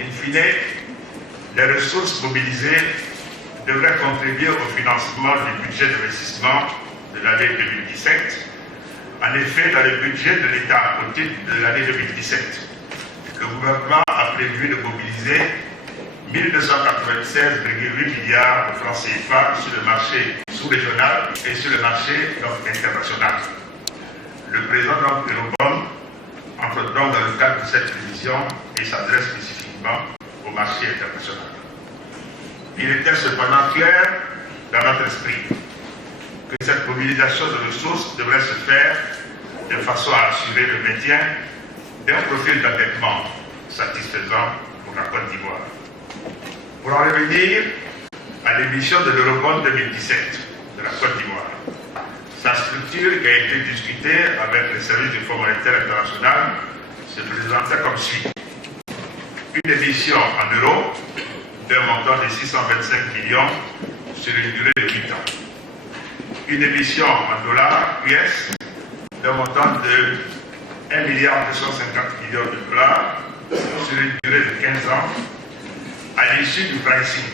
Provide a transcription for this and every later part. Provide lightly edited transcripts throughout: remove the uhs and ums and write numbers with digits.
In fine, les ressources mobilisées devraient contribuer au financement du budget d'investissement de l'année 2017. En effet, dans le budget de l'État au titre de l'année 2017, le gouvernement a prévu de mobiliser 1296,8 milliards de francs CFA sur le marché sous-régional et sur le marché international. Le président Eurobond entre donc dans le cadre de cette prévision et s'adresse spécifiquement au marché international. Il était cependant clair dans notre esprit que cette mobilisation de ressources devrait se faire de façon à assurer le maintien d'un profil d'endettement satisfaisant pour la Côte d'Ivoire. Pour en revenir à l'émission de l'Eurobond 2017 de la Côte d'Ivoire, sa structure qui a été discutée avec les services du Fonds monétaire international se présentait comme suit. Une émission en euros d'un montant de 625 millions sur une durée de 8 ans. Une émission en dollars US d'un montant de 1,250 milliard de dollars sur une durée de 15 ans à l'issue du pricing,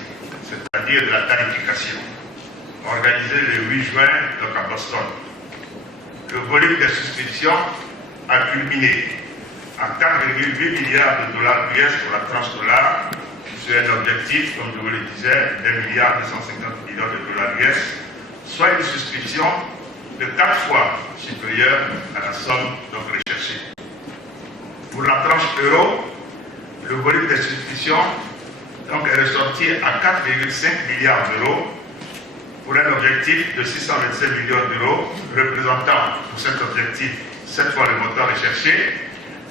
c'est-à-dire de la tarification, organisé le 8 juin donc à Boston. Le volume des souscriptions a culminé à 4,8 milliards de dollars US pour la tranche dollar, sur un objectif, comme je vous le disais, d'1,250 milliard de dollars US, soit une souscription de 4 fois supérieure à la somme donc recherchée. Pour la tranche euro, le volume des souscriptions donc, est ressorti à 4,5 milliards d'euros pour un objectif de 625 millions d'euros, représentant pour cet objectif 7 fois le montant recherché,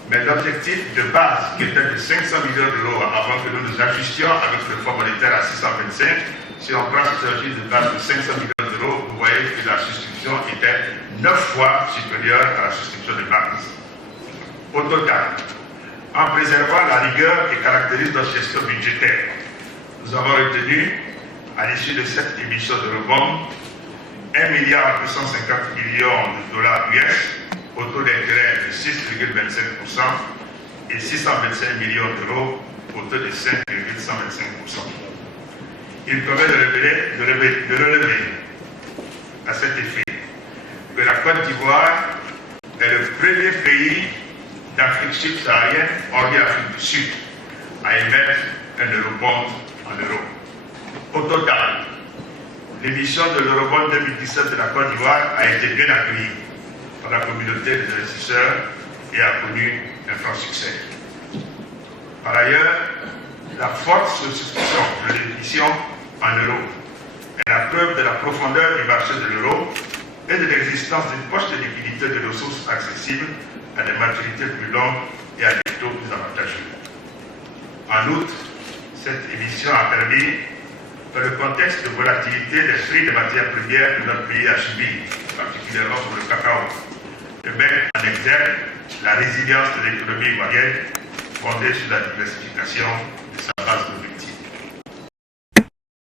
mais l'objectif de base qui était de 500 millions d'euros avant que nous nous ajustions avec le Fonds monétaire à 625, si on prend cette objectif de base de 500 millions d'euros, vous voyez que la souscription était 9 fois supérieure à la souscription de base. Au total, en préservant la rigueur qui caractérise notre gestion budgétaire, nous avons retenu, à l'issue de cette émission de rebond, 1,250 milliard de dollars US au taux d'intérêt de 6,25% et 625 millions d'euros au taux de 5,125%. Il convient de relever à cet effet que la Côte d'Ivoire est le premier pays d'Afrique subsaharienne, hormis l'Afrique du Sud, à émettre un eurobond en euros. Au total, l'émission de l'Eurobond 2017 de la Côte d'Ivoire a été bien accueillie par la communauté des investisseurs et a connu un franc succès. Par ailleurs, la forte souscription de l'émission en euros est la preuve de la profondeur du marché de l'euro et de l'existence d'une poche de liquidité de ressources accessibles à des maturités plus longues et à des taux plus avantageux. En outre, cette émission a permis, dans le contexte de volatilité des prix des matières premières que notre pays a subi, particulièrement pour le cacao, de mettre en exergue la résilience de l'économie ivoirienne fondée sur la diversification de sa base de vie.